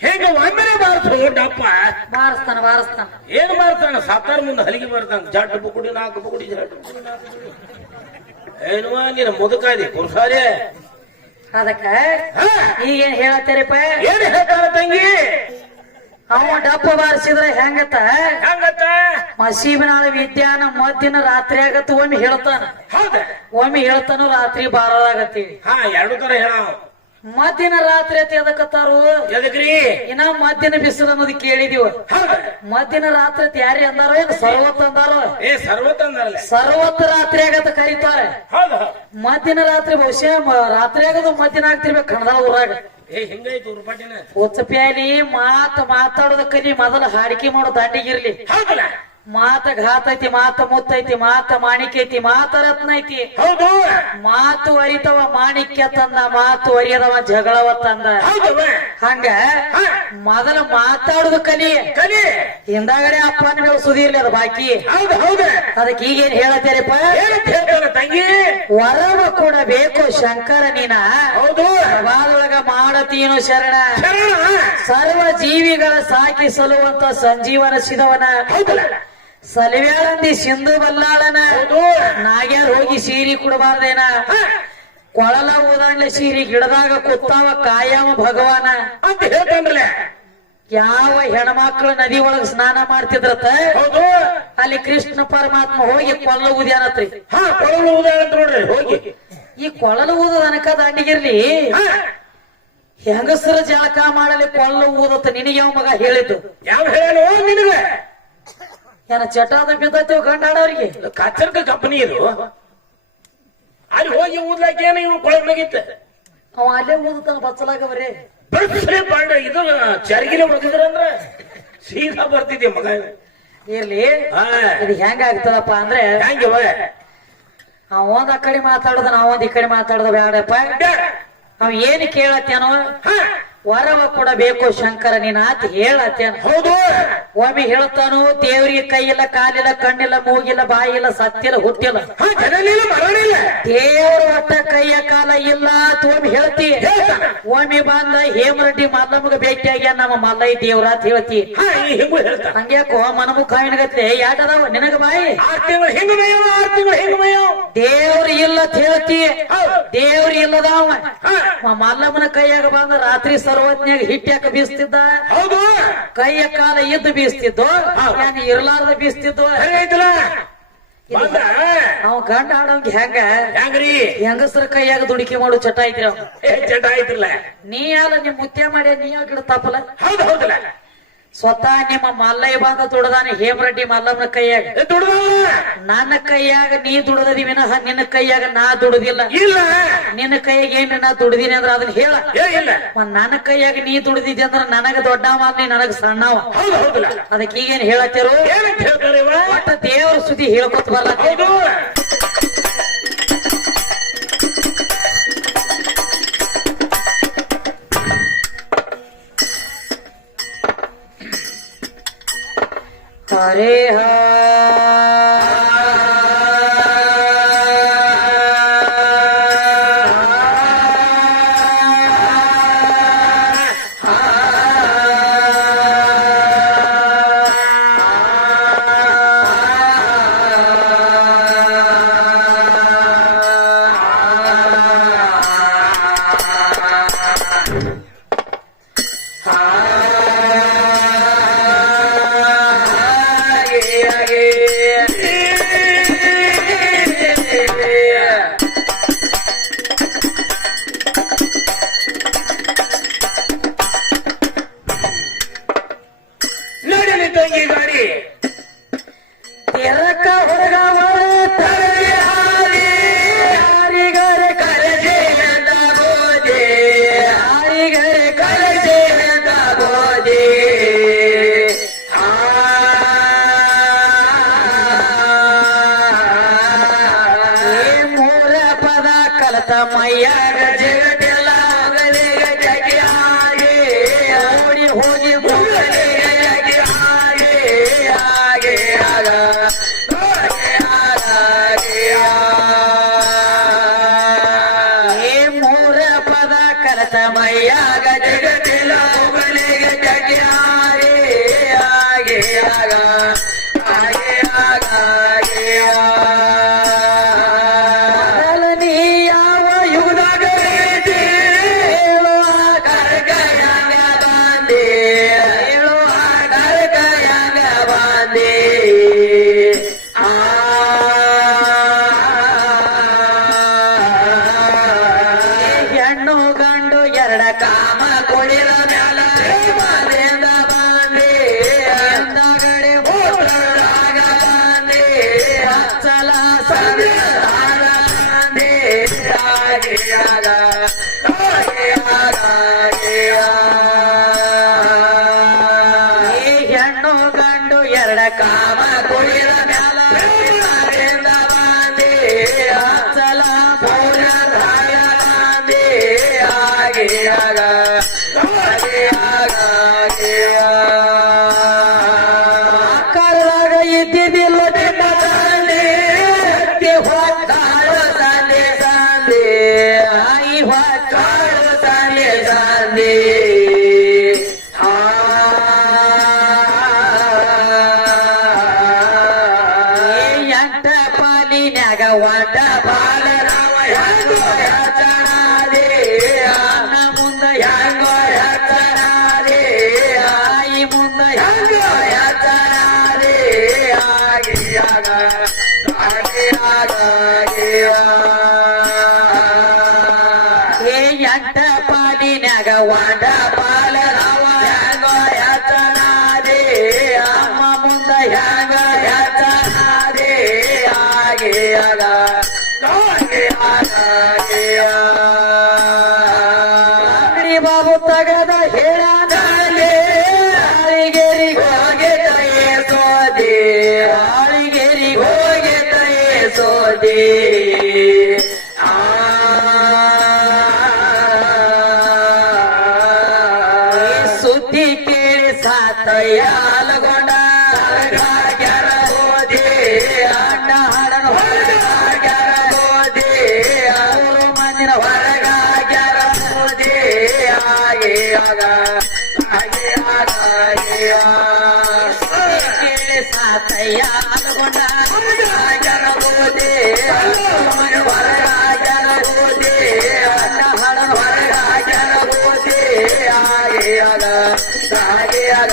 ಹೇಗ ಒಮ್ಮೆಲೆ ಬಾರಿಸು ಡಪ್ಪ ಬಾರಿಸ್ತಾನ ಏನ್ ಮಾಡ್ತಾನ ಸಾತಾರ ಮುಂದೆ ಹಲಿಗೆ ಬರ್ತಾನ ಜಡ್ ಬುಗುಡಿ ನಾಲ್ಕು ಬುಗುಡಿ ಜಡ್ ಏನುವ ನೀನು ಮುದುಕಾದಿ ಪುರುಷಾರೇ ಅದಕ್ಕ ಈಗೇನ್ ಹೇಳತ್ತೀರಪ್ಪ ಏನ್ ಹೇಳ್ತಾರ ತಂಗಿ ಅವ ಡಪ್ಪ ಬಾರಿಸಿದ್ರೆ ಹೆಂಗತ್ತ ಹಂಗತ್ತ ಮಸೀಬಿನಾಳ ವಿದ್ಯಾನ ಮದ್ದಿನ ರಾತ್ರಿ ಆಗತ್ತ ಒಮ್ಮೆ ಹೇಳ್ತಾನ ಹೌದ ಒಮ್ಮೆ ಹೇಳ್ತಾನು ರಾತ್ರಿ ಬಾರದಾಗತ್ತೀವಿ ಹಾ ಎರಡು ತರ ಹೇಳ ಮದ್ದಿನ ರಾತ್ರಿ ಅಂತ ಎದಕತ್ತಾರು ಎದಕ್ರಿ ಇನ್ನ ಮದ್ದಿನ ಬಿಸಿಲು ಅನ್ನೋದು ಕೇಳಿದೀವ ಹೌದ ಮದ್ದಿನ ರಾತ್ರಿ ಅಂತ ಯಾರಿ ಅಂದಾರೋ ಏನು ಸರ್ವತ್ ಅಂದಾರೋ ಏ ಸರ್ವತ್ ಅಂದಾರಲ್ಲ ಸರ್ವತ್ ರಾತ್ರಿ ಆಗತ್ತ ಕರೀತಾರೆ ಹೌದ ಮದ್ದಿನ ರಾತ್ರಿ ಬಹುಶಃ ರಾತ್ರಿ ಆಗದು ಮದ್ದಿನ ಆಗ್ತಿರ್ಬೇಕು ಕನ್ನಡ ಊರಾಗ ಏ ಹಿಂಗಾಯ್ತು ಉರ್ಪಾಟಿನ ಉಚ್ಚಪ್ಯಾಲಿ ಮಾತಾಡೋದ ಕಲಿ ಮೊದಲ ಹಾಡಿಕೆ ಮಾಡೋ ದಾಟಿಗಿರ್ಲಿ ಹೌದಲ್ಲ ಮಾತ ಘಾತ ಐತಿ ಮಾತ ಮುತ್ತೈತಿ ಮಾತ ಮಾಣಿಕ್ಯ ಐತಿ ಮಾತ ರತ್ನ ಐತಿ ಹೌದು ಮಾತು ಅರಿತವ ಮಾಣಿಕ್ಯ ತಂದ ಮಾತು ಅರಿಯದವ ಜಗಳವ ತಂದ ಹೌದವ ಹಂಗ ಮೊದಲ ಮಾತಾಡುದು ಕಲಿ ಕಲಿ ಹಿಂದಾಗಡೆ ಅಪ್ಪನ ಬೆಳೆಸುದಿ ಇರ್ಲಿ ಅದು ಬಾಕಿ ಹೌದು ಹೌದ ಅದಕ್ಕೆ ಈಗೇನ್ ಹೇಳತ್ತೀರಪ್ಪ ಏನಂತ ಹೇಳ್ತಾರ ತಂಗಿ ವರವ ಕೂಡ ಬೇಕು ಶಂಕರ ನೀನ ಹೌದು ಪ್ರಭಾದೊಳಗ ಮಾಡತೀನು ಶರಣ ಶರಣ ಸರ್ವ ಜೀವಿಗಳ ಸಾಕಿ ಸಲುವಂತ ಸಂಜೀವನ ಸಿದವನ ಹೌದಲ್ಲ ಸಲವ್ಯಾಳಂದಿ ಸಿಂಧು ಬಲ್ಲಾಳನ ಹೌದು ನಾಗ್ಯಾರ ಹೋಗಿ ಸೀರಿ ಕೊಡಬಾರ್ದೇನ ಕೊಳಲ ಊದಂಡ್ಲೆ ಸೀರಿ ಗಿಡದಾಗ ಕುತ್ತಾವ ಕಾಯವ ಭಗವಾನ ಅಂತ ಹೇಳ್ತಾನ್ರಲ್ಲ ಯಾವ ಹೆಣ್ಮಕ್ಳು ನದಿ ಒಳಗ ಸ್ನಾನ ಮಾಡ್ತಿದ್ರತ ಹೌದು ಅಲ್ಲಿ ಕೃಷ್ಣ ಪರಮಾತ್ಮ ಹೋಗಿ ಕೊಲ್ಲ ಊದ್ಯಾನತ್ರಿ ಹಾ ಕೊಳಲು ಉದಾಹರಣೆ ನೋಡ್ರಿ ಹೋಗಿ ಈ ಕೊಳಲು ಊದದ ಅನಕ ದಂಡಿಗಿರ್ಲಿ ಹೆಂಗಸರ ಜಳಕ ಮಾಡಲಿ ಕೊಲ್ಲ ಊದತ್ತ ನಿನಗೆ ಯಾವ ಮಗ ಹೇಳಿದ್ದು ಯಾವ ಹೇಳೋ ನಿನಗೆ ಏನ ಚಟಾದ ಬಿದ್ದೈತಿ ಗಂಡಾಡವ್ರಿಗೆ ಕಚ್ಚರ್ಕ ಕಂಪನಿ ಇದು ಅಲ್ಲಿ ಹೋಗಿ ಊದ್ಲಾಕ ಏನ ಇವ್ನು ಕೊಳಗ್ನಾಗಿತ್ತ ಅವ ಅಲ್ಲೇ ಊದತಾನ ಬಚ್ಚಲಾಗ ಬರೇ ಬರ್ಸಲೇ ಬಾಂಡ ಇದು ಚರ್ಗಿಲೆ ಹೊಡೆದಿದ್ರಂದ್ರ ಸೀದಾ ಬರ್ತಿದ್ದೆ ಮಗ ಇರ್ಲಿ ಹಾ ಇದು ಹೆಂಗ ಆಗ್ತದಪ್ಪ ಅಂದ್ರೆ ಹೆಂಗೆ ಅವ ಒಂದ್ ಆ ಕಡೆ ಮಾತಾಡೋದ ನಾವ್ ಒಂದ್ ಈ ಕಡೆ ಮಾತಾಡೋದ ಬೇಡಪ್ಪ ಅವ್ ಏನ್ ಕೇಳತ್ತೇನೋ ವರವ ಕೊಡಬೇಕು ಶಂಕರ ನೀನ್ ಆತ ಹೇಳತ್ತೇನ ಹೌದು ಒಮ್ಮೆ ಹೇಳ್ತಾನು ದೇವರಿಗೆ ಕೈಯಿಲ್ಲ ಕಾಲಿಲ್ಲ ಕಣ್ಣಿಲ್ಲ ಮೂಗಿಲ್ಲ ಬಾಯಿಲ್ಲ ಸತ್ತಿಲ್ಲ ಹುಟ್ಟಿಲ್ಲ ಜನಲಿಲ್ಲ ಮರಣಿಲ್ಲ ದೇವರ ಒಟ್ಟ ಕೈಯ ಕಾಲ ಇಲ್ಲ ಒಮ್ಮೆ ಹೇಳ್ತಿ ಒಮ್ಮೆ ಬಂದ ಹೇಮರೆಡ್ಡಿ ಮಲ್ಲಮ್ಮಗ ಭೇಟಿಯಾಗ್ಯ ನಮ್ಮ ಮಲ್ಲೈ ದೇವ್ರ ಅಂತ ಹೇಳ್ತಿ ಹಿಂಗು ಹೇಳ್ತಾನ ಹಂಗ್ಯಾಕೋ ಮನಮುಖ ಕಾಯಿನಗತ್ತೆ ಯಾಟದವ ನಿನಗ ಬಾಯಿ 6 ತಿಂಗಳು ಹಿಂಗ ಮೇಯವ 6 ತಿಂಗಳು ಹಿಂಗ ಮೇಯವ ದೇವ್ರ ಇಲ್ಲ ಅಂತ ಹೇಳ್ತಿ ದೇವ್ರ ಇಲ್ಲದವ ಮಲ್ಲಮ್ಮನ ಕೈಯಾಗ ಬಂದ ರಾತ್ರಿ ಸರ್ವಜ್ಞಾಗ ಹಿಟ್ಟ್ಯಾಕ ಬೀಸ್ತಿದ್ದ ಹೌದು ಕೈಯ ಕಾಲ ಇದ್ದು ಬೀಸ್ತಿದ್ದು ನಾನು ಇರ್ಲಾರ್ದ ಬೀಸ್ತಿದ್ದು ಅವ ಗಂಡ ಆಡೋಂಗ ಹೆಂಗ್ರಿ ಹೆಂಗಸರ ಕೈಯಾಗ ದುಡಿಕೆ ಮಾಡು ಚಟ ಐತ್ರಿ ಅವ್ ಚಟ ಆಯ್ತಿರ್ಲ ನೀ ಅಲ್ಲ ನಿಮ್ ಮುತ್ಯ ಮಾಡಿ ನೀ ಗಿಡ ತಪ್ಪಲ್ಲ ಹೌದು ಹೌದಲ್ಲ ಸ್ವತಃ ನಿಮ್ಮ ಮಲ್ಲಯ್ಯ ಬಂದ ದುಡದಾನ ಹೇಮರೆಡ್ಡಿ ಮಲ್ಲಮ್ಮನ ಕೈಯಾಗ ದುಡ್ದಲ್ಲ ನನ್ನ ಕೈಯಾಗ ನೀ ದುಡದಿ ವಿನಃ ನಿನ್ನ ಕೈಯಾಗ ನಾ ದುಡುದಿಲ್ಲ ಇಲ್ಲ ನಿನ್ನ ಕೈಯಾಗ ಏನ್ ನಾ ದುಡ್ದಿನಿ ಅಂದ್ರ ಅದನ್ನ ಹೇಳ ಇಲ್ಲ ನನ್ನ ಕೈಯಾಗ ನೀ ದುಡ್ದಿದ್ದಿ ಅಂದ್ರ ನನಗ ದೊಡ್ಡವ ನೀ ನನಗ ಸಣ್ಣವ ಹೌದು ಹೌದಲ್ಲ ಅದಕ್ಕೆ ಈಗೇನ್ ಹೇಳತ್ತಿರು ಏನಂತ ಹೇಳ್ತಾರೆ ಒಟ್ಟ ದೇವ್ರ ಸುದ್ದಿ ಹೇಳ್ಕೊತ ಬರ್ಲ ಹೌದು ಹರೇ ಕಾಮ ಕೊಡಿದ ಮ್ಯಾಲ ಪ್ರೇಮದಿಂದ ಬಂದಿ ಹಿಂದಗಡೆ ಮೂತ್ರದಾಗ ಬಂದಿ ಹಚ್ಚಲ ಸಂವಿಧಾನ ಬಂದಿ ಆಗಿಯಾಗ ಈ ಹೆಣ್ಣು ಗಂಡು ಎರಡ ಕಾಮ ಕೊಡಿದ ಮ್ಯಾಲ ಪ್ರೇಮದಿಂದ ಬಂದಿ ಹಚ್ಚಲ ಮೂತ್ರದಾಗ ಬಂದಿ ಆಗಿಯಾಗ ಕರ್ದಾಗ ಇದ್ದಿದ್ದಿಲ್ಲ ನಿಮ್ಮ ತಂದೆ ಹತ್ತಿ ಹೊತ್ತಾಳು ತಂದೆ ತಂದೆ ತಾಯಿ ಹೊತ್ತ ಕಾಳು ತಂದೆ ತಂದೆ ಎಂಟ ಪಾಲಿನ್ಯಾಗ ಒಡ್ಡ ಬಾಲ ರಾಮ ಹೆಂಗೋ ಹೆಚ್ಚನಾದೆ ಅನ್ನ ಮುಂದ ಹೆಂಗೋ ಹೆಚ್ಚನಾದೆ ತಾಯಿ ಮುಂದ ಹೆಂಗೋ ಹೆಚ್ಚನಾದೆ ಆಗಿಯಾಗ ಏ ಎಂಟ ಪಾಲಿನ್ಯಾಗ ಒಡ್ಡ ಬಾಲ ರಾಮ ಹೆಂಗೋ ಹೆಚ್ಚನಾದೆ ಅಮ್ಮ ಮುಂದ ಹೆಂಗ ಹೆಚ್ಚನಾದೆ ಆಗಿಯಾಗ ಅಂಗಡಿ ಬಾಬು ತಗದ ಹೇಳಾನ ಹಾಳಿಗೇರಿ ಹೋಗಿ ತಯೇ ಸೋದಿ ಹಾಳಿಗೇರಿ ಹೋಗಿ ತಯೇ ಸೋದಿ ಸುದ್ದಿ ಕೇಳಿ ಸಾತಯ್ಯ ತಯ್ಯಾಲಗೊಂಡ ಸರ್ಗಾಗ್ಯಾರ ಹೋದಿ ಅಣ್ಣ ಹಾಡನ ಹೊರಗಾಗ್ಯಾರ ಹೋದಿ ಮೂರು ಮಂದಿನ ಹೊರಗಾಗ್ಯಾರ ಹೋದಿ ಆಗಿಯಾಗ ಕೇಳಿ ಸಾತಯ್ಯ ಅಲ್ಗೊಂಡ ಹೊರಗಾಗ್ಯಾರ ಹೋದಿ ಹೊರಗಾಗ್ಯಾರ ಹೋದಿ ಅಣ್ಣ ಹಾಡನ ಹೊರಗಾಗ್ಯಾರ ಹೋದಿ ಆಗಿಯಾಗ ಆಗಿಯಾಗ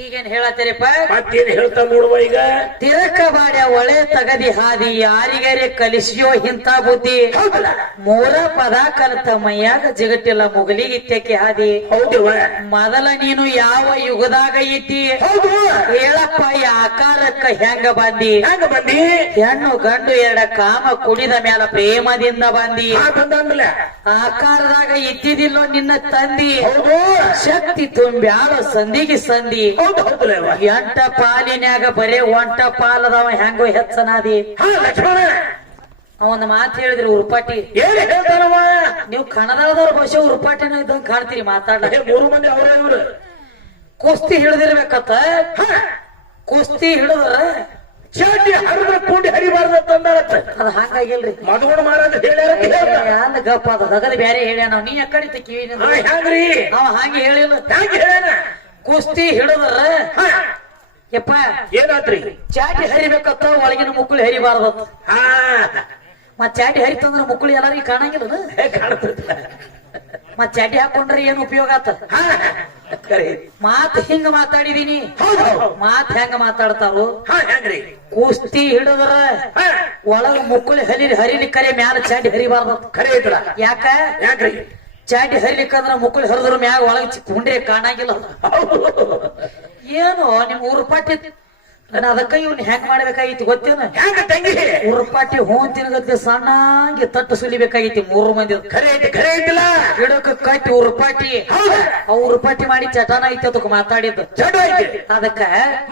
ಈಗೇನ್ ಹೇಳತ್ತೀರಿಪ್ಪ ಮತ್ತೇನ್ ಹೇಳ್ತಾ ನೋಡುವ ಈಗ ತಿರಕ ಬಾಡ್ಯ ಒಳೆ ತಗದಿ ಹಾದಿ ಯಾರಿಗಾರೆ ಕಲಿಸಿಯೋ ಇಂಥ ಬುದ್ಧಿ ಹೌದಲ್ಲ ಮೂರ ಪದ ಕಲಿತ ಮೈಯಾಗ ಜಿಗಟ್ಟಿಲ್ಲ ಮುಗಲಿಗಿತ್ಯಕ್ಕೆ ಹಾದಿ ಹೌದಿವ ಮೊದಲ ನೀನು ಯಾವ ಯುಗದಾಗ ಇದ್ದಿ ಹೌದು ಹೇಳಪ್ಪ ಈ ಆಕಾರಕ್ಕ ಹೆಂಗ ಬಂದಿ ಹೆಂಗ ಬಂದಿ ಹೆಣ್ಣು ಗಂಡು ಎರಡ ಕಾಮ ಕುಡಿದ ಮ್ಯಾಲ ಪ್ರೇಮದಿಂದ ಬಂದಿ ಬಂದಂದ್ಲೆ ಆಕಾರದಾಗ ಇದ್ದಿದಿಲ್ಲೋ ನಿನ್ನ ತಂದಿ ಹೌದು ಶಕ್ತಿ ತುಂಬ್ಯಾಳೋ ಸಂದಿಗೆ ಸಂದಿ ಹೌದು ಹೌದಲ್ಲ ಎಂಟ ಪಾಲಿನ್ಯಾಗ ಬರೇ ಒಂಟ ಪಾಲದವ ಹೆಂಗೋ ಹೆಚ್ಚನಾದಿ ಹಾ ಲಕ್ಷ್ಮಣ ಅವೊಂದ್ ಮಾತು ಹೇಳಿದ್ರಿ ಉರುಪಾಟಿ ಏನ್ ಹೇಳ್ತಾನವ ನೀವು ಕನ್ನಡದವ್ರ ಭಾಷೆ ಉರುಪಾಟಿನ ಇದ್ದಂಗ ಕಾಣ್ತೀರಿ ಮಾತಾಡ್ಲಿಕ್ಕೆ ಮೂರು ಮಂದಿ ಅವ್ರ ಇವ್ರು ಕುಸ್ತಿ ಹಿಡಿದಿರ್ಬೇಕತ್ತ ಹಾ ಕುಸ್ತಿ ಹಿಡಿದ್ರ ಚಾಟಿ ಹರಿದ್ರ ಕೂಡಿ ಹರಿಬಾರ್ದ ಅಂದಾರತ್ತ ಅದ ಹಂಗಾಗಿಲ್ರಿ ಮಧುವಣ ಮಹಾರಾಜ ಹೇಳ್ಯಾರ ಅಂತ ಹೇಳ್ತಾನ. ಅಂದ ಗಪ್ಪ ಅದ ದಗದ ಬ್ಯಾರೆ ಹೇಳ್ಯಾನ ನೀ ಎಕ್ಕಡಿತ ಕಿವಿ ಹಾ ಹೆಂಗ್ರಿ ಅವ ಹಂಗೆ ಹೇಳಿಲ್ಲ ಹೆಂಗ ಹೇಳ್ಯಾನ ಕುಸ್ತಿ ಹಿಡಿದ್ರ ಹಾ ಯಪ್ಪ ಏನಾತ್ರಿ ಚಾಟಿ ಹರಿಬೇಕತ್ತ ಒಳಗಿನ ಮುಕ್ಕುಳಿ ಹರಿಬಾರ್ದತ್ತ ಹಾ ಮತ್ ಚಾಟಿ ಹರಿತಂದ್ರ ಮುಕ್ಕುಳಿ ಎಲ್ಲಾರಿಗೆ ಕಾಣಂಗಿಲ್ಲ ಕಾಣ್ತದ ಮತ್ ಚಾಟಿ ಹಾಕೊಂಡ್ರೆ ಏನ್ ಉಪಯೋಗ ಆತ ಹಾ ಕರೆ ಮಾತ್ ಹಿಂಗ ಮಾತಾಡಿದೀನಿ ಹೌದು ಹೌದು ಮಾತ್ ಹೆಂಗ ಮಾತಾಡ್ತಾರು ಹಾ ಹೆಂಗ್ರಿ ಕುಸ್ತಿ ಹಿಡಿದ್ರ ಹಾ ಒಳಗ ಮುಕ್ಕುಳಿ ಹರಿಲಿ ಕರೆ ಮ್ಯಾಲ ಚಾಟಿ ಹರಿಬಾರ್ದತ್ತ ಕರೆ ಐತಲ್ಲ ಯಾಕ ಯಾಕ್ರಿ ಚಾಟಿ ಹರಿಲಿಕ್ಕಂದ್ರ ಮುಕ್ಕುಳಿ ಹರಿದ್ರ ಮ್ಯಾಗ ಒಳಗ ಕುಂಡ್ರೆ ಕಾಣಂಗಿಲ್ಲ ಹೌದು ಏನು ನಿಮ್ ಊರ್ಪಾಟಿ ನಾನು ಅದಕ್ಕ ಇವ್ನ ಹೆಂಗ್ ಮಾಡ್ಬೇಕಾಗಿತ್ತು ಗೊತ್ತೇನ ಹೆಂಗ ತಂಗಿ ಊರ್ಪಾಟಿ ಹೋನ್ ತಿನ್ಗತ್ತೆ ಸಣ್ಣಂಗೆ ತಟ್ಟು ಸುಲಿಬೇಕಾಗಿತ್ತು ಮೂರು ಮಂದಿ ಕರೆ ಐತಿಲ್ಲ ಗಿಡಕ್ಕೆ ಕಟ್ಟಿ ಊರ್ಪಾಟಿ ಹೌದು ಆ ಊರ್ಪಾಟಿ ಮಾಡಿ ಚಟನ ಐತಿ ಅದಕ್ಕೆ ಮಾತಾಡಿದ್ದು ಚಟ ಐತಿ ಅದಕ್ಕ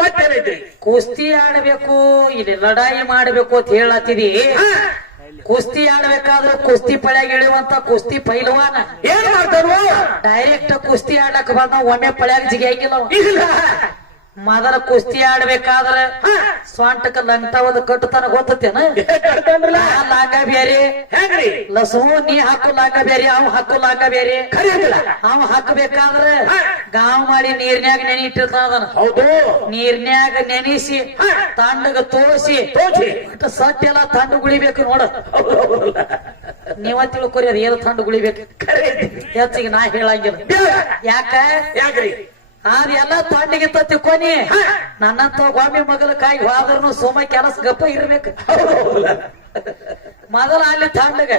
ಮತ್ತೇನೈತ್ರಿ ಕುಸ್ತಿ ಆಡಬೇಕು ಇಲ್ಲಿ ಲಡಾಯಿ ಮಾಡಬೇಕು ಅಂತ ಹೇಳತ್ತಿದಿ ಹಾ ಕುಸ್ತಿ ಆಡ್ಬೇಕಾದ್ರೆ ಕುಸ್ತಿ ಪಳ್ಯಾಗ ಇಳಿಯುವಂತ ಕುಸ್ತಿ ಪೈಲವಾನ ಏನ್ ಮಾಡ್ತಾರು ಡೈರೆಕ್ಟ್ ಕುಸ್ತಿ ಆಡಕ್ ಬಂದ ಒಮ್ಮೆ ಪಳ್ಯಾಗ ಜಿಗಿಯಾಗಿಲ್ಲ ಅವ. ಇಲ್ಲ ಮೊದಲ ಕುಸ್ತಿ ಆಡ್ಬೇಕಾದ್ರ ಹಾ ಸ್ವಂಟಕ ಲಂಟ ಒಂದು ಕಟ್ಟುತ್ತಾನ ಗೊತ್ತೇನ ಕಟ್ತಾನ್ರಲ್ಲ ಆ ಲಾಂಗ ಬೇರೆ ಹೆಂಗ್ರಿ ಲಸು ನೀ ಹಾಕು ಲಾಂಗ ಬೇರೆ ಅವ್ ಹಾಕು ಲಾಂಗ ಬೇರೆ ಕರೆ ಐತಿಲ್ಲ ಅವ್ ಹಾಕಬೇಕಾದ್ರ ಗಾವ್ ಮಾಡಿ ನೀರ್ನ್ಯಾಗ ನೆನಿ ಇಟ್ಟಿರ್ತಾನ ಅದನ್ನ. ಹೌದು ನೀರ್ನ್ಯಾಗ ನೆನಿಸಿ ತಣ್ಣಗ ತೋಸಿ ತೋಚಿ ಒಟ್ಟ ಸಟ್ಟ ಎಲ್ಲ ತಂಡು ಗುಳಿಬೇಕು ನೋಡ ಹೌದು ಹೌದಲ್ಲ ನೀವ ತಿಳ್ಕೊರಿ ಅದ ಏನು ತಂಡು ಗುಳಿಬೇಕು ಕರೆ ಐತಿ ಹೆಚ್ಚಿಗೆ ನಾ ಹೇಳಂಗಿಲ್ಲ ಇಲ್ಲ. ಯಾಕ ಯಾಕ್ರಿ ಅದೆಲ್ಲ ತಂಡಿಗಿತ್ತ ತಿಕ್ಕೋನಿ ನನ್ನಂತ ಗೋಮಿ ಮಗಲ ಕಾಯಿ ಹೋದ್ರೂ ಸುಮ್ಮ ಕೆಲಸ ಗಪ್ಪ ಇರ್ಬೇಕು ಹೌದು ಹೌದಲ್ಲ ಮೊದಲ ಅಲ್ಲಿ ಥಂಡಗ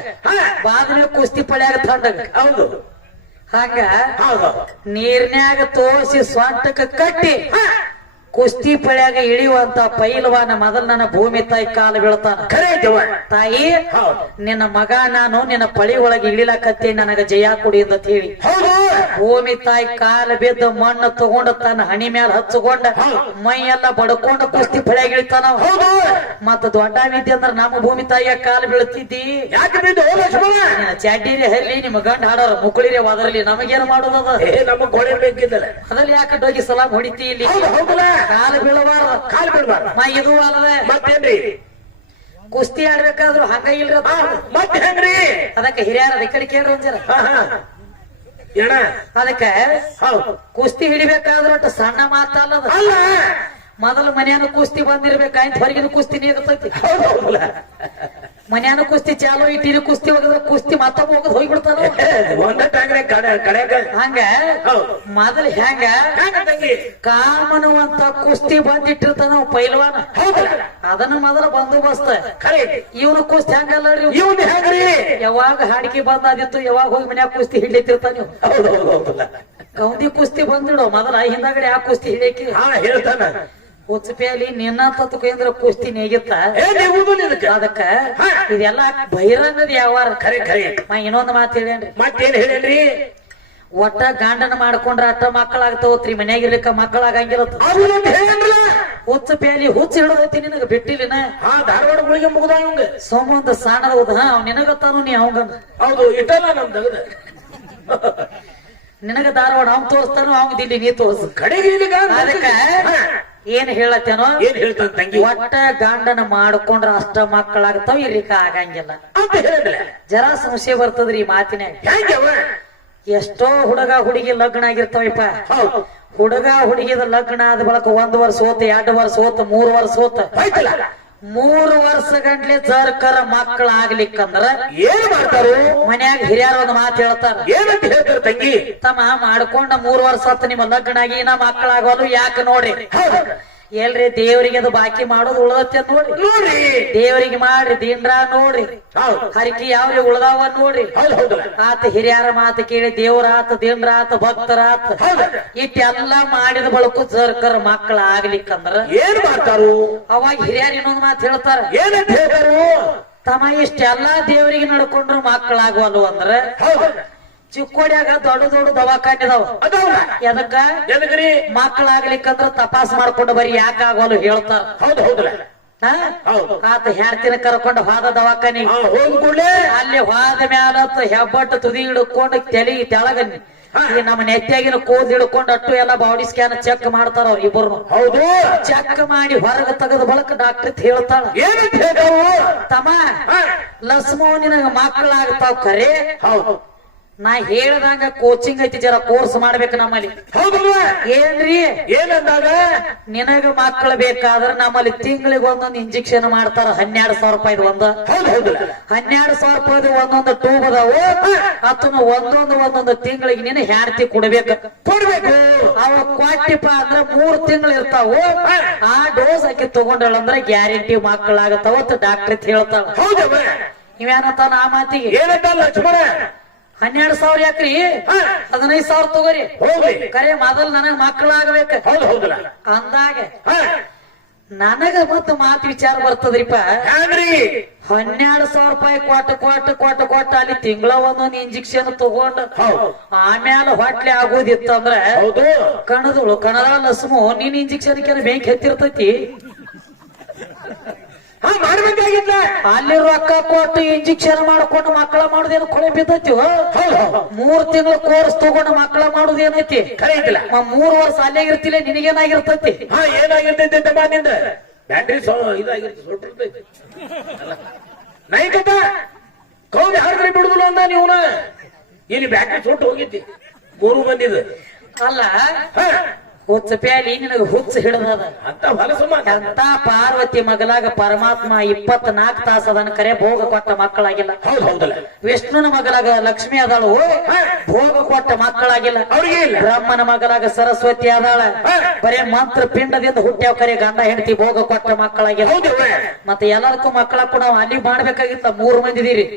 ಬಾದ್ಮೇ ಕುಸ್ತಿ ಪಳ್ಯಾಗ ಥಂಡಗ ಹೌದು ಹಂಗ ಹೌದು ನೀರ್ನ್ಯಾಗ ತೋರಿಸಿ ಸ್ವಂಟಕ್ಕೆ ಕಟ್ಟಿ ಕುಸ್ತಿ ಪಳ್ಯಾಗ ಇಳಿಯುವಂತ ಪೈಲ್ವಾನ ಮೊದಲ ನನ್ನ ಭೂಮಿ ತಾಯಿ ಕಾಲು ಬೀಳ್ತಾನ. ಖರೆ ಜವ ತಾಯಿ ಹೌದು ನಿನ್ನ ಮಗ ನಾನು ನಿನ್ನ ಪಳಿ ಒಳಗೆ ಇಳಿಲಕತ್ತಿ ನನಗ ಜಯ ಕುಡಿ ಅಂತ ಹೇಳಿ ಹೌದು ಭೂಮಿ ತಾಯಿ ಕಾಲು ಬಿದ್ದು ಮಣ್ಣು ತಗೊಂಡು ತನ್ನ ಹಣಿ ಮ್ಯಾಲ ಹಚ್ಕೊಂಡ ಮೈ ಎಲ್ಲ ಬಡ್ಕೊಂಡು ಕುಸ್ತಿ ಪಳ್ಯಾಗ ಇಳಿತಾನ. ಹೌದು ಮತ್ತ ದೊಡ್ಡ ವಿದ್ಯೆ ಅಂದ್ರ ನಮ್ಮ ಭೂಮಿ ತಾಯಿಯ ಕಾಲು ಬೀಳ್ತಿದ್ದಿ ಯಾಕೆ ಬಿದ್ದು ಲಕ್ಷ್ಮಣ ಚಾಟಿರಿ ಹರ್ಲಿ ನಿಮ್ಮ ಗಂಡ ಹಾಡೋರು ಮುಕುಳಿರಿ ಅದರಲ್ಲಿ ನಮಗೇನು ಮಾಡೋದದ ನಮ್ಮ ಗೋಳಿ ಬೇಕಿದ್ದಲ್ಲ ಅದ್ರಲ್ಲಿ ಯಾಕೆ ಡೋಗಿ ಸಲಾಮ್ ಹೊಡಿತಿ ಇಲ್ಲಿ ಹೌದು ಹೌದಲ್ಲ ಕಾಲು ಬೀಳಬಾರ್ದು ಕಾಲ್ ಬಿಡ್ಬಾರ್ದು ಮಾ ಇದು ಅಲ್ಲದೆ ಮತ್ತೇನ್ರಿ ಕುಸ್ತಿ ಆಡ್ಬೇಕಾದ್ರು ಹಂಗ ಇಲ್ರಿ ಮತ್ತೆ ಹೆಂಗ್ರಿ ಅದಕ್ಕೆ ಹಿರಿಯರ ಈ ಕಡೆ ಕೇಳ್ರಿ ಒಂದ್ಸಲ ಏನ ಅದಕ್ಕೆ ಹೌದು ಕುಸ್ತಿ ಹಿಡಿಬೇಕಾದ್ರೆ ಒಟ್ಟು ಸಣ್ಣ ಮಾತಲ್ಲದ ಅಲ್ಲ ಮೊದಲು ಮನ್ಯಾನ ಕುಸ್ತಿ ಬಂದಿರ್ಬೇಕಾಯ್ತು ಹೊರಗಿನ ಕುಸ್ತಿ ನೀಗತೈತಿ ಹೌದು ಹೌದಲ್ಲ ಮನ್ಯಾನ ಕುಸ್ತಿ ಚಾಲು ಇಟ್ಟಿರಿ ಕುಸ್ತಿ ಹೋಗಿದ್ರೆ ಕುಸ್ತಿ ಮತ್ತೊಬ್ಬ ಹೋಗದ್ ಹೋಗ್ಬಿಡ್ತಾನ ಒಂದ ಟೈಮ್ರೆ ಕಡೆಕ ಹಂಗ ಮೊದಲು ಹೆಂಗ ತಂಗಿ ಕಾಮನುವಂತ ಕುಸ್ತಿ ಬಂದಿಟ್ಟಿರ್ತಾನ ಪೈಲ್ವಾನ ಅದನ್ನ ಮೊದಲ ಬಂದೋಬಸ್ತ ಖರೆ ಇವನು ಕುಸ್ತಿ ಹಂಗಲ್ಲ ಇವನ್ ಹೆಂಗ್ರಿ ಯಾವಾಗ ಹಾಡಿಕೆ ಬಂದಾದಿತ್ತು ಯಾವಾಗ ಹೋಗಿ ಮನ್ಯಾಗ ಕುಸ್ತಿ ಹಿಡಿತಿರ್ತಾನ ನೀವು ಹೌದು ಹೌದು ಹೌದಲ್ಲ ಕೌಂದಿ ಕುಸ್ತಿ ಬಂದಿಡು ಮೊದಲ ಹಿಂದಾಗಡೆ ಆ ಕುಸ್ತಿ ಹಿಡಿಯಕ್ಕೆ ಹೇಳ್ತಾನ ಹುಚ್ಚಪೇಲಿ ನಿನ್ನ ತತ್ವೇಂದ್ರ ಕುಸ್ತಿ ನೇಗಿತ್ತ ಅದಕ್ಕ ಇದೆಲ್ಲ ಬಹಿರಂಗದ ಯಾವಾರ ಖರೆ ಖರೆ ಇನ್ನೊಂದು ಮಾತು ಹೇಳೇನ್ರಿ ಮತ್ತೇನ್ ಹೇಳೇನ್ರಿ ಒಟ್ಟ ಗಂಡನ ಮಾಡ್ಕೊಂಡ್ರ ಅಟ್ಟ ಮಕ್ಕಳಾಗ್ತಾವತ್ರಿ ಮನ್ಯಾಗಿರ್ಲಿಕ್ಕ ಮಕ್ಕಳಾಗಂಗಿಲ್ಲ ಹುಚ್ಚ ಪೇಲಿ ಹುಚ್ಚ ಹಿಡದೈತಿ ನಿನಗ ಬಿಟ್ಟಿಲಿನ ಧಾರವಾಡ ಗುಳಿಗೆ ಮುಗ್ದ ಅವಂಗ ಸೋಮಂದ ಸಾಣದ ಹೋದ ನಿನಗತ್ತಾನು ನೀ ಅವಂಗ ಹೌದು ಇಟ್ಟಲ್ಲ ನಮ್ ತಗದ ನಿನಗ ಧಾರವಾಡ ಅವ್ನ್ ತೋರಿಸ್ತಾನು ಅವಂಗ ಇಲ್ಲಿ ನೀ ತೋರ್ಸು ಕಡೆಗೆ ಅದಕ್ಕ ಏನ್ ಹೇಳತ್ತೇನೋ ಏನ್ ಹೇಳ್ತಾನ ತಂಗಿ ಒಟ್ಟ ಗಂಡನ ಮಾಡ್ಕೊಂಡ್ರ ಅಷ್ಟ ಮಕ್ಕಳಾಗ್ತಾವ ಇರ್ಲಿಕ್ಕ ಆಗಂಗಿಲ್ಲ ಅಂತ ಹೇಳಿದ್ರೆ ಜರಾ ಸಂಶಯ ಬರ್ತದ್ರಿ ಈ ಮಾತಿನಾಗ ಹೆಂಗವ ಎಷ್ಟೋ ಹುಡುಗ ಹುಡುಗಿ ಲಗ್ನ ಆಗಿರ್ತಾವಪ್ಪ ಹುಡುಗ ಹುಡುಗಿದ ಲಗ್ನ ಆದ ಬಳಕ 1 ವರ್ಷ ಹೋತ 2 ವರ್ಷ ಹೋತ 3 ವರ್ಷ ಹೋತ 3 ವರ್ಷ ಗಂಟ್ಲೆ ಜರ್ಕರ ಮಕ್ಕಳ ಆಗ್ಲಿಕ್ಕಂದ್ರ ಏನ್ ಮಾಡ್ತಾರು ಮನ್ಯಾಗ ಹಿರಿಯರ ಒಂದು ಮಾತು ಹೇಳ್ತಾರ ಏನಂತ ಹೇಳ್ತಾರ ತಂಗಿ ತಮ್ಮ ಮಾಡ್ಕೊಂಡ 3 ವರ್ಷ ಆತ ನಿಮ್ಮ ಲಗ್ನ ಆಗಿ ನಾ ಮಕ್ಕಳಾಗೋದು ಯಾಕೆ ನೋಡ್ರಿ ಎಲ್ರಿ ದೇವರಿಗೆ ಅದು ಬಾಕಿ ಮಾಡೋದು ಉಳ್ದತ್ತೆ ನೋಡ್ರಿ ನೋಡ್ರಿ ದೇವರಿಗೆ ಮಾಡ್ರಿ ದೀನ್ರ ನೋಡ್ರಿ ಹರಿಕಿ ಯಾವ್ರಿ ಉಳ್ದಾವ ನೋಡ್ರಿ ಆತ ಹಿರಿಯರ ಮಾತು ಕೇಳಿ ದೇವ್ರ ಆತ ದೀನ್ರ ಆತ ಭಕ್ತರ ಆತ ಇಟ್ಟೆಲ್ಲಾ ಮಾಡಿದ ಬಳಕು ಜರ್ಕರ ಮಕ್ಕಳ ಆಗ್ಲಿಕ್ಕಂದ್ರ ಏನ್ ಮಾಡ್ತಾರು ಅವಾಗ ಹಿರಿಯರ ಇನ್ನೊಂದ್ ಮಾತು ಹೇಳ್ತಾರ ಏನಂತ ಹೇಳ್ತಾರು ತಮ್ಮ ಇಷ್ಟೆಲ್ಲಾ ದೇವರಿಗೆ ನಡ್ಕೊಂಡ್ರು ಮಕ್ಕಳಾಗುವಲ್ವ ಅಂದ್ರ ಚಿಕ್ಕೋಡ್ಯಾಗ ದೊಡ್ಡ ದೊಡ್ಡ ದವಾಖಾನೆ ಅದಾವ ಎದಕ್ಕ ಮಕ್ಕಳಾಗ್ಲಿಕ್ಕಂದ್ರ ತಪಾಸ್ ಮಾಡ್ಕೊಂಡು ಬರೀ ಯಾಕ ಆಗೋಲು ಹೇಳ್ತಾರ ಹೌದು ಹೌದಲ್ಲ ಆತ ಹೆಣ್ತಿನ ಕರ್ಕೊಂಡು ಹೋದ ದವಾಖಾನಿ ಹೋಗ್ಕೊಳ್ಳೆ ಅಲ್ಲಿ ಹೋದ ಮ್ಯಾಲ ಹೆಬ್ಬಟ್ಟು ತುದಿ ಹಿಡ್ಕೊಂಡು ತಲೆ ತೆಳಗ ನಮ್ಮ ನೆತ್ತಿಯಾಗಿನ ಕೂದ್ ಹಿಡ್ಕೊಂಡು ಅಟ್ಟು ಎಲ್ಲ ಬಾಡಿ ಸ್ಕ್ಯಾನ್ ಚೆಕ್ ಮಾಡ್ತಾರ ಅವ್ರ ಇಬ್ಬರು ಹೌದು ಚೆಕ್ ಮಾಡಿ ಹೊರಗ ತೆಗದ ಬಳಕ ಡಾಕ್ಟರ್ ಹೇಳ್ತಾಳ ತಮ್ಮ ಲಸ್ಮೋ ನಿನಗ ಮಕ್ಕಳಾಗ್ತಾವ್ ಖರೆ ಹೌದು ನಾ ಹೇಳ್ದಂಗ ಕೋಚಿಂಗ್ ಐತಿ ಜರ ಕೋರ್ಸ್ ಮಾಡ್ಬೇಕು ನಮ್ಮಲ್ಲಿ ಏನ್ರಿ ಏನಂದಾಗ ನಿನಗ ಮಕ್ಕಳು ಬೇಕಾದ್ರ ನಮ್ಮಲ್ಲಿ ತಿಂಗಳಿಗೆ ಒಂದೊಂದು ಇಂಜೆಕ್ಷನ್ ಮಾಡ್ತಾರ 12,000 ರೂಪಾಯಿ ಒಂದು 12,000 ರೂಪಾಯಿ ಒಂದೊಂದು ಟ್ಯೂಬ್ ಅದಾವು ಅದನ್ನ ಒಂದೊಂದು ತಿಂಗಳಿಗೆ ನೀನು ಹೆಂಡತಿ ಕೊಡ್ಬೇಕು ಅವ ಕೊಟ್ಟಿಪ್ಪ ಅಂದ್ರ 3 ತಿಂಗಳು ಇರ್ತಾವು ಆ ಡೋಸ್ ಹಾಕಿ ತಗೊಂಡಳಂದ್ರ ಗ್ಯಾರಂಟಿ ಮಕ್ಕಳಾಗತ್ತಾವ ಡಾಕ್ಟರ್ ಹೇಳ್ತಾವ ಇವೇನಂತ ನಾ ಮಾತಿಗೆ ಏನಂತ ಲಕ್ಷ್ಮಣ 12,000 ಯಾಕ್ರಿ 15,000 ತಗೋರಿ ಕರೆ ಮೊದಲ್ ನನಗ್ ಮಕ್ಕಳಾಗ್ಬೇಕ ಅಂದಾಗ ನನಗ ಮತ್ತ ಮಾತು ವಿಚಾರ ಬರ್ತದ್ರಿಪ್ಪ 12,000 ರೂಪಾಯಿ ಕೊಟ್ಟ ಅಲ್ಲಿ ತಿಂಗಳ ಒಂದೊಂದು ಇಂಜೆಕ್ಷನ್ ತಗೊಂಡ ಆಮ್ಯಾಲ ಹೊಟ್ಲೆ ಆಗೋದಿತ್ತಂದ್ರ ಕಣದ ಲಸ್ಮು ನೀನ್ ಇಂಜೆಕ್ಷನ್ ಕೆಲ ಬೆಂಕಿ ಹತ್ತಿರ್ತೈತಿ ಮಾಡ್ಬೇಕಾಗಿಲ್ಲ ಅಲ್ಲಿ ರೊಕ್ಕ ಕೊಟ್ಟು ಇಂಜೆಕ್ಷನ್ ಮಾಡ್ಕೊಂಡು ಮಕ್ಕಳ ಮಾಡುದೇನು ಕೊಳೆ ಬಿದ್ದೈತಿ 3 ತಿಂಗಳ ಕೋರ್ಸ್ ತಗೊಂಡು ಮಕ್ಕಳ ಮಾಡುದೇನೈತಿ 3 ವರ್ಷ ಅಲ್ಲೇ ಇರ್ತಿಲ್ಲ ನಿನಗೇನಾಗಿರ್ತೈತಿ ಏನಾಗಿರ್ತೈತಿ ಅಂತ ನಿಂದ ಬ್ಯಾಟ್ರಿ ಇದಾಗಿರ್ತಿ ಸುಟ್ಟಿರ್ತೈತಿ ನೈಕತ ಕೌದಿ ಹಾಡ್ರಿ ಬಿಡುದಿಲ್ಲ ಅಂದ ನೀವನ ಇಲ್ಲಿ ಬ್ಯಾಟ್ರಿ ಸುಟ್ಟು ಹೋಗಿದ್ದಿ 3 ಬಂದಿದ್ದು ಅಲ್ಲ ಹುಚ್ಚ ಪ್ಯಾಲಿ ನಿನಗ ಹುಚ್ಚ ಹಿಡದದ ಅಂತ ಹೊಲಸು ಮಾತ ಅಂತ ಪಾರ್ವತಿ ಮಗಲಾಗ ಪರಮಾತ್ಮ 24 ತಾಸ ಅದನ್ನ ಕರೆ ಭೋಗ ಕೊಟ್ಟ ಮಕ್ಕಳಾಗಿಲ್ಲ. ಹೌದು ಹೌದಲ್ಲ ವಿಷ್ಣುನ ಮಗಲಾಗ ಲಕ್ಷ್ಮಿ ಆದಾಳು ಭೋಗ ಕೊಟ್ಟ ಮಕ್ಕಳಾಗಿಲ್ಲ. ಅವ್ರಿಗೆ ಇಲ್ಲ. ಬ್ರಹ್ಮನ ಮಗಲಾಗ ಸರಸ್ವತಿ ಆದಾಳ ಬರೇ ಮಂತ್ರ ಪಿಂಡದಿಂದ ಹುಟ್ಟ್ಯಾವ ಕರೆ ಗಂಡ ಹೆಂಡತಿ ಭೋಗ ಕೊಟ್ಟ ಮಕ್ಕಳಾಗಿಲ್ಲ. ಹೌದವ್ವ ಮತ್ತೆ ಎಲ್ಲದಕ್ಕೂ ಮಕ್ಕಳ ಕೂಡ ನಾವು ಅಲ್ಲಿ ಮಾಡ್ಬೇಕಾಗಿತ್ತ 3 ಮಂದಿ ಇದೀರಿ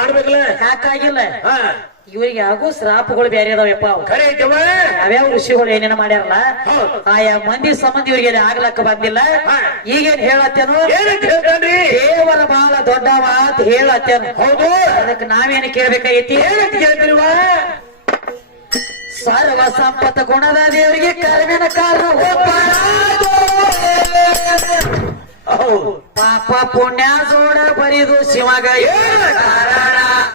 ಮಾಡ್ಬೇಕಲ್ಲ ಯಾಕಾಗಿಲ್ಲ ಹಾ ಇವರಿಗೆ ಆಗೋ ಶ್ರಾಪಗಳು ಬೇರೆ ಅದಾವಪ್ಪ. ಖರೆ ಐತವ್ವ ಯಾವ್ಯಾವ ಋಷಿಗಳು ಏನೇನ ಮಾಡ್ಯಾರಲ್ಲ ಹೌದು. ಆಯಾ ಮಂದಿ ಸಂಬಂಧ ಇವರಿಗೆ ಆಗ್ಲಕ್ಕ ಬಂದಿಲ್ಲ. ಈಗೇನ್ ಹೇಳತ್ತೇನು ಏನಂತ ಹೇಳ್ತಾನ್ರಿ ದೇವರ ಬಹಳ ದೊಡ್ಡವ ಅಂತ ಹೇಳತ್ತೇನು. ಹೌದು ಅದಕ್ಕೆ ನಾವೇನು ಕೇಳ್ಬೇಕಾಗೈತಿ ಏನಂತ ಕೇಳ್ತೀರಿವ ಸರ್ವ ಸಂಪತ್ತ ಗುಣದ ದೇವರಿಗೆ ಕರ್ಮಿನ ಕಾರಣ ಹೌದು ಪಾಪ ಪುಣ್ಯ ಜೋಡ ಬರಿದು ಶಿವಗ ಕಾರಣ